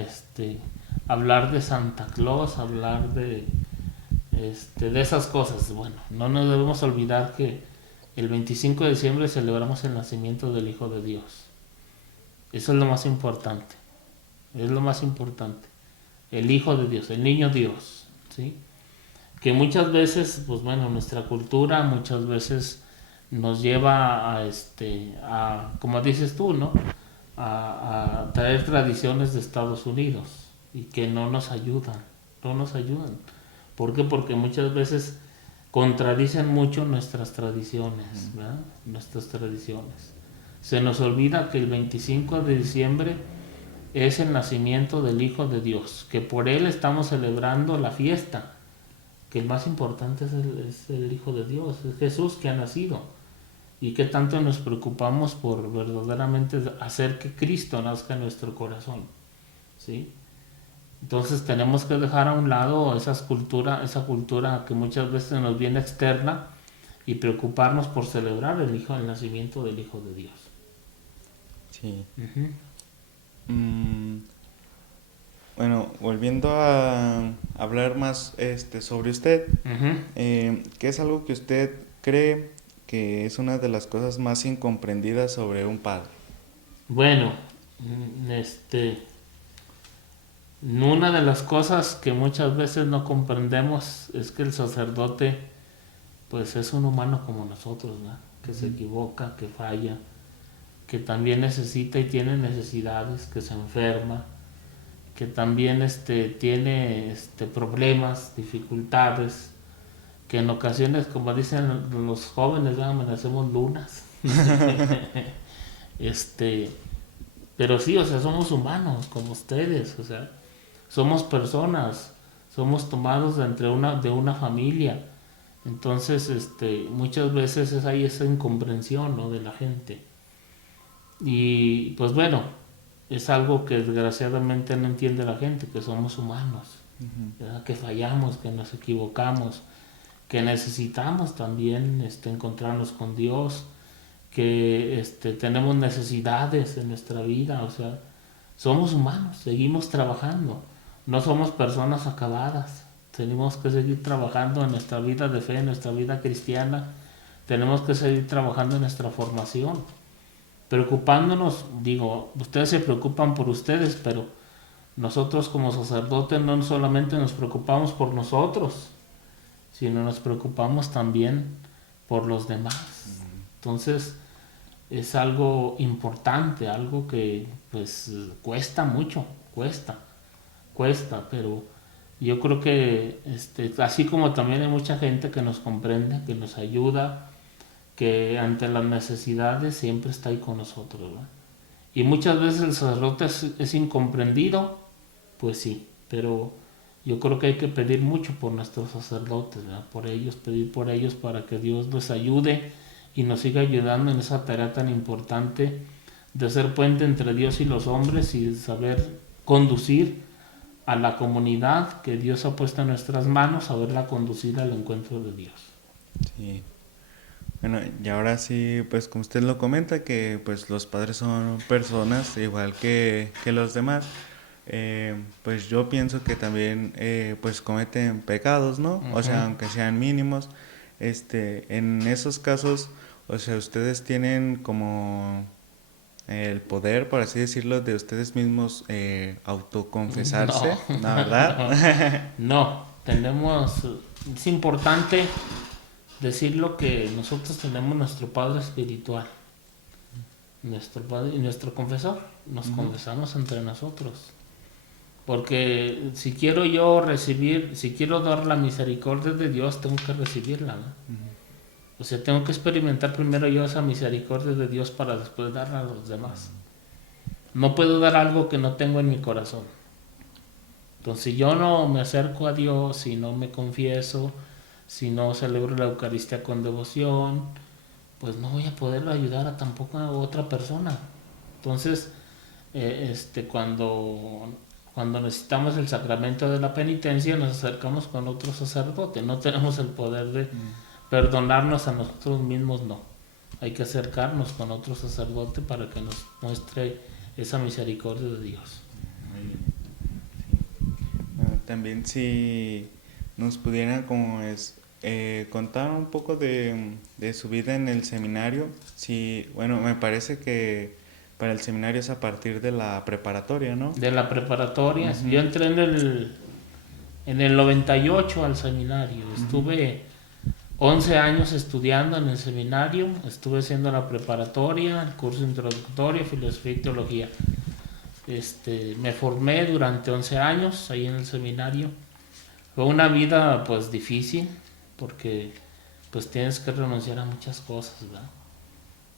hablar de Santa Claus, hablar de esas cosas. Bueno, no nos debemos olvidar que el 25 de diciembre celebramos el nacimiento del Hijo de Dios. Eso es lo más importante, es lo más importante. El Hijo de Dios, el Niño Dios, ¿sí? Que muchas veces, pues bueno, nuestra cultura muchas veces nos lleva como dices tú, ¿no? A traer tradiciones de Estados Unidos y que no nos ayudan, no nos ayudan. ¿Por qué? Porque muchas veces contradicen mucho nuestras tradiciones, ¿verdad? Nuestras tradiciones. Se nos olvida que el 25 de diciembre es el nacimiento del Hijo de Dios, que por él estamos celebrando la fiesta, que el más importante es el Hijo de Dios, es Jesús que ha nacido. Y que tanto nos preocupamos por verdaderamente hacer que Cristo nazca en nuestro corazón, ¿sí? Entonces tenemos que dejar a un lado esa cultura que muchas veces nos viene externa y preocuparnos por celebrar el nacimiento del Hijo de Dios. Sí. Uh-huh. Bueno, volviendo a hablar más sobre usted, Uh-huh. ¿qué es algo que usted cree que es una de las cosas más incomprendidas sobre un padre? Bueno, una de las cosas que muchas veces no comprendemos es que el sacerdote pues es un humano como nosotros, ¿no? Que se equivoca, que falla, que también necesita y tiene necesidades, que se enferma, que también tiene problemas, dificultades, que en ocasiones, como dicen los jóvenes, ¿no? Amanecemos lunas. Pero sí, o sea, somos humanos como ustedes, o sea, somos personas, somos tomados de una familia. Entonces, muchas veces es ahí esa incomprensión, ¿no? De la gente. Y pues bueno, es algo que desgraciadamente no entiende la gente, que somos humanos, ¿verdad? Que fallamos, que nos equivocamos, que necesitamos también encontrarnos con Dios, que tenemos necesidades en nuestra vida, o sea, somos humanos, seguimos trabajando, no somos personas acabadas, tenemos que seguir trabajando en nuestra vida de fe, en nuestra vida cristiana, tenemos que seguir trabajando en nuestra formación, preocupándonos, digo, ustedes se preocupan por ustedes, pero nosotros como sacerdotes no solamente nos preocupamos por nosotros, sino nos preocupamos también por los demás. Entonces, es algo importante, algo que pues cuesta mucho, cuesta, pero yo creo que así como también hay mucha gente que nos comprende, que nos ayuda, que ante las necesidades siempre está ahí con nosotros, ¿verdad? Y muchas veces el sacerdote es incomprendido, pues sí, pero yo creo que hay que pedir mucho por nuestros sacerdotes, ¿verdad? Por ellos, pedir por ellos para que Dios les ayude y nos siga ayudando en esa tarea tan importante de ser puente entre Dios y los hombres y saber conducir a la comunidad que Dios ha puesto en nuestras manos, saberla conducir al encuentro de Dios. Sí. Bueno, y ahora sí, pues como usted lo comenta, que pues los padres son personas igual que los demás, pues yo pienso que también pues cometen pecados, ¿no? Uh-huh. O sea, aunque sean mínimos, en esos casos, o sea, ustedes tienen como el poder, por así decirlo, de ustedes mismos autoconfesarse, No, ¿no, verdad? no, es importante decirlo que nosotros tenemos nuestro Padre espiritual, nuestro Padre y nuestro confesor, nos confesamos entre nosotros. Porque si quiero si quiero dar la misericordia de Dios, tengo que recibirla, ¿no? O sea, tengo que experimentar primero yo esa misericordia de Dios para después darla a los demás. No puedo dar algo que no tengo en mi corazón. Entonces, si yo no me acerco a Dios, si no me confieso, si no celebro la Eucaristía con devoción, pues no voy a poderlo ayudar tampoco a otra persona. Entonces, cuando necesitamos el sacramento de la penitencia, nos acercamos con otro sacerdote. No tenemos el poder de perdonarnos a nosotros mismos no. Hay que acercarnos con otro sacerdote para que nos muestre esa misericordia de Dios. Muy bien. También si nos pudieran como contar un poco de su vida en el seminario. Sí, bueno, me parece que para el seminario es a partir de la preparatoria, ¿no? De la preparatoria, Uh-huh. yo entré en el 98 al seminario. Uh-huh. Estuve 11 años estudiando en el seminario, estuve haciendo la preparatoria, el curso introductorio, filosofía y teología. Me formé durante 11 años ahí en el seminario. Fue una vida pues difícil porque pues tienes que renunciar a muchas cosas, ¿verdad?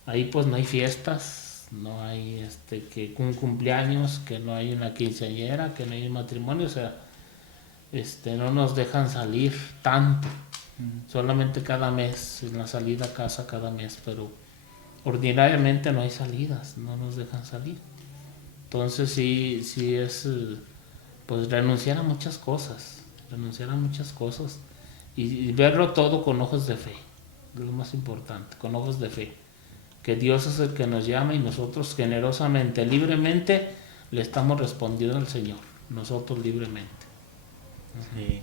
Ahí pues no hay fiestas, no hay que un cumpleaños, que no hay una quinceañera, que no hay un matrimonio, o sea, no nos dejan salir tanto, solamente cada mes, en la salida a casa cada mes, pero ordinariamente no hay salidas, no nos dejan salir. Entonces sí es pues renunciar a muchas cosas y verlo todo con ojos de fe, es lo más importante, con ojos de fe, que Dios es el que nos llama y nosotros generosamente, libremente le estamos respondiendo al Señor, nosotros libremente. Sí.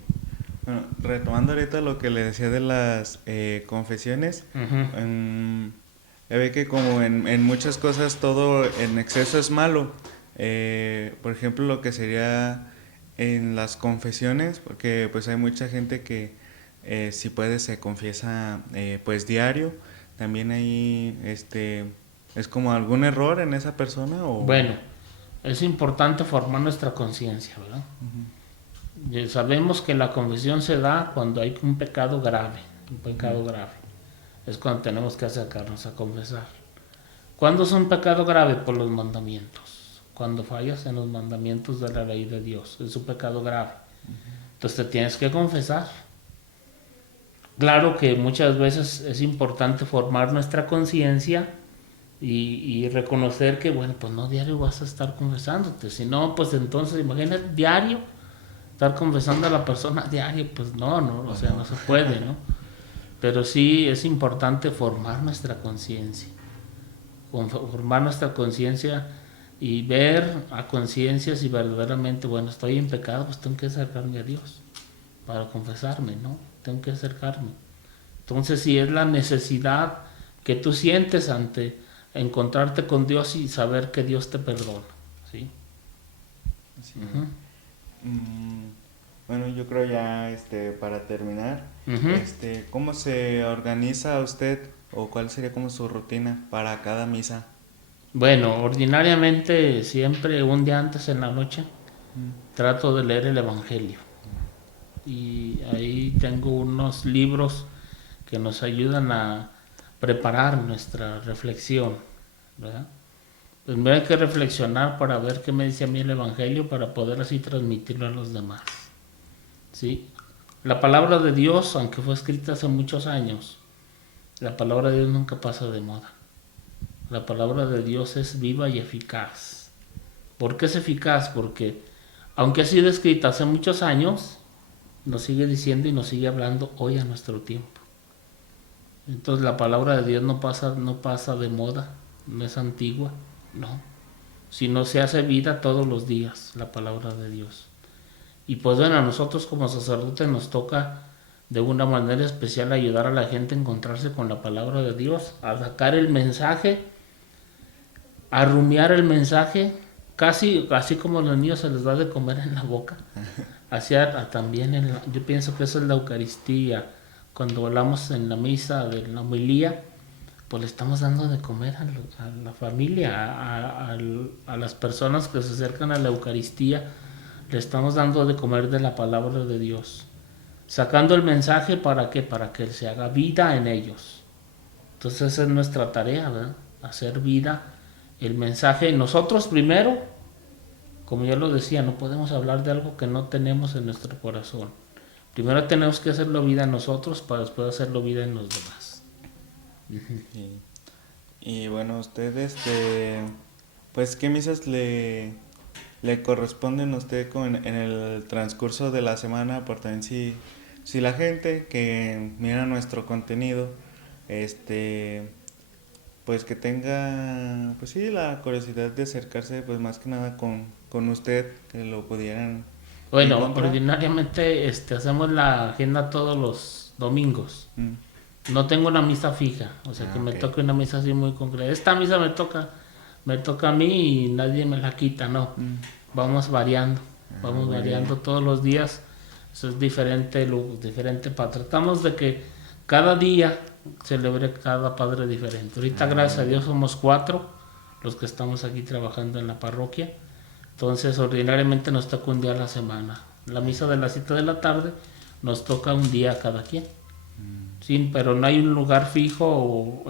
Bueno, retomando ahorita lo que le decía de las confesiones, ya ve que como en muchas cosas todo en exceso es malo. Por ejemplo, lo que sería en las confesiones, porque pues hay mucha gente que si puede se confiesa pues diario. También ahí es como algún error en esa persona o... Bueno, es importante formar nuestra conciencia, ¿verdad? Sabemos que la confesión se da cuando hay un pecado grave, es cuando tenemos que acercarnos a confesar. ¿Cuándo es un pecado grave? Por los mandamientos. Cuando fallas en los mandamientos de la ley de Dios, es un pecado grave. Entonces te tienes que confesar. Claro que muchas veces es importante formar nuestra conciencia y reconocer que, bueno, pues no diario vas a estar confesándote. Si no, pues entonces imagínate diario estar confesando a la persona diario, pues no, o sea, no se puede, ¿no? Pero sí es importante formar nuestra conciencia. Formar nuestra conciencia y ver a conciencia si verdaderamente, bueno, estoy en pecado, pues tengo que acercarme a Dios para confesarme, ¿no? Tengo que acercarme. Entonces, si es la necesidad que tú sientes ante encontrarte con Dios y saber que Dios te perdona, ¿sí? Sí. Bueno, yo creo ya para terminar, ¿cómo se organiza usted o cuál sería como su rutina para cada misa? Bueno, ordinariamente siempre un día antes en la noche trato de leer el Evangelio y ahí tengo unos libros que nos ayudan a preparar nuestra reflexión, ¿verdad? Primero hay que reflexionar para ver qué me dice a mí el Evangelio para poder así transmitirlo a los demás, ¿sí? La palabra de Dios, aunque fue escrita hace muchos años, la palabra de Dios nunca pasa de moda. La palabra de Dios es viva y eficaz. ¿Por qué es eficaz? Porque aunque ha sido escrita hace muchos años, nos sigue diciendo y nos sigue hablando hoy a nuestro tiempo. Entonces la palabra de Dios no pasa de moda, no es antigua, no. Sino se hace vida todos los días, la palabra de Dios. Y pues bueno, a nosotros como sacerdotes nos toca de una manera especial ayudar a la gente a encontrarse con la palabra de Dios, a sacar el mensaje, a rumiar el mensaje, casi así como a los niños se les da de comer en la boca. También yo pienso que eso es la Eucaristía. Cuando hablamos en la misa de la homilía, pues le estamos dando de comer a la familia, a las personas que se acercan a la Eucaristía, le estamos dando de comer de la palabra de Dios, sacando el mensaje. ¿Para qué? Para que se haga vida en ellos. Entonces esa es nuestra tarea, ¿verdad? Hacer vida el mensaje. Nosotros primero, como ya lo decía, no podemos hablar de algo que no tenemos en nuestro corazón. Primero tenemos que hacerlo vida en nosotros para después hacerlo vida en los demás. Y bueno, ustedes, pues, ¿qué misas le corresponden a usted en el transcurso de la semana? Por también si si la gente que mira nuestro contenido, pues que tenga, pues sí, la curiosidad de acercarse, pues más que nada con usted, que lo pudieran Bueno, encontrar. ordinariamente hacemos la agenda todos los domingos. Mm. No tengo una misa fija, o sea que Ah, me ok. toque una misa así muy concreta. Esta misa me toca a mí y nadie me la quita, no. Mm. Vamos variando, Ah, vamos muy bien. variando todos los días. Eso es diferente, diferente tratamos de que cada día celebre cada padre diferente. Ahorita, Ah, gracias muy a Dios, bien. somos 4 los que estamos aquí trabajando en la parroquia. Entonces, ordinariamente nos toca un día a la semana. La misa de las 7 de la tarde nos toca un día a cada quien. Sí, pero no hay un lugar fijo o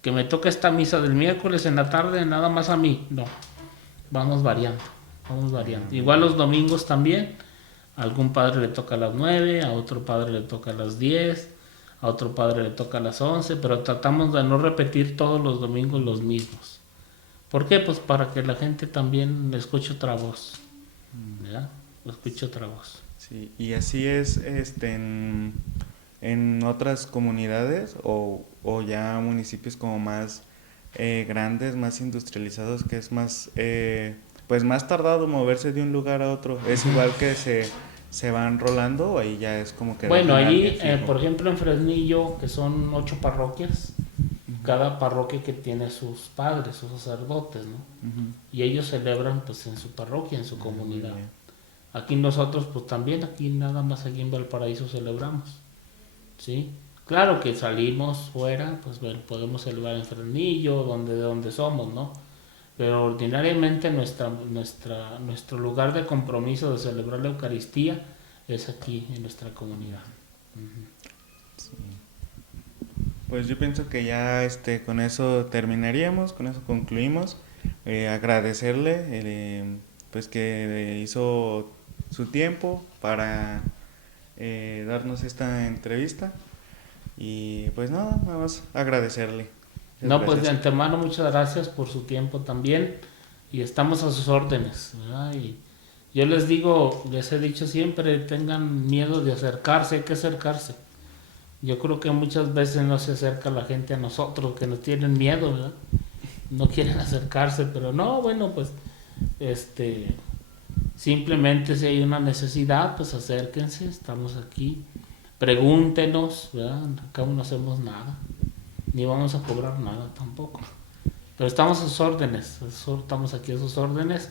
que me toque esta misa del miércoles en la tarde nada más a mí. No, vamos variando, vamos Ah, variando. muy Igual bien. los domingos también. A algún padre le toca a las 9, a otro padre le toca a las 10, a otro padre le toca a las 11, pero tratamos de no repetir todos los domingos los mismos. ¿Por qué? Pues para que la gente también escuche otra voz, ¿verdad? Escuche otra voz. Sí, y así es en otras comunidades o ya municipios como más grandes, más industrializados, que es más, pues más tardado moverse de un lugar a otro. Es igual que se van rolando o ahí ya es como que Bueno, dejan a alguien allí, fijo. por ejemplo, en Fresnillo, que son 8 parroquias, cada parroquia que tiene sus padres, sus sacerdotes, ¿no? Ujú. Y ellos celebran pues en su parroquia, en su Ah, muy comunidad. bien. Aquí nosotros pues también, aquí nada más aquí en Valparaíso celebramos, ¿sí? Claro que salimos fuera, pues bueno, podemos celebrar en Fresnillo, de donde somos, ¿no? Pero ordinariamente nuestro lugar de compromiso de celebrar la Eucaristía es aquí en nuestra comunidad. Pues yo pienso que ya con eso terminaríamos, con eso concluimos. Agradecerle pues que hizo su tiempo para darnos esta entrevista y pues nada más agradecerle. Muchas No, pues de gracias. antemano muchas gracias por su tiempo también y estamos a sus órdenes, ¿verdad? Y yo les digo, les he dicho siempre, tengan miedo de acercarse, hay que acercarse. Yo creo que muchas veces no se acerca la gente a nosotros, que nos tienen miedo, ¿verdad? No quieren acercarse, pero no, bueno, pues simplemente si hay una necesidad, pues acérquense, estamos aquí, pregúntenos, ¿verdad? Acá no hacemos nada, ni vamos a cobrar nada tampoco. Pero estamos a sus órdenes, estamos aquí a sus órdenes,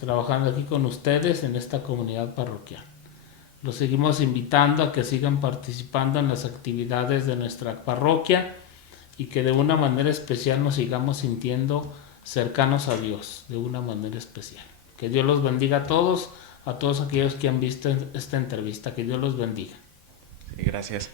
trabajando aquí con ustedes en esta comunidad parroquial. Los seguimos invitando a que sigan participando en las actividades de nuestra parroquia y que de una manera especial nos sigamos sintiendo cercanos a Dios, de una manera especial. Que Dios los bendiga a todos aquellos que han visto esta entrevista, que Dios los bendiga. Sí, gracias.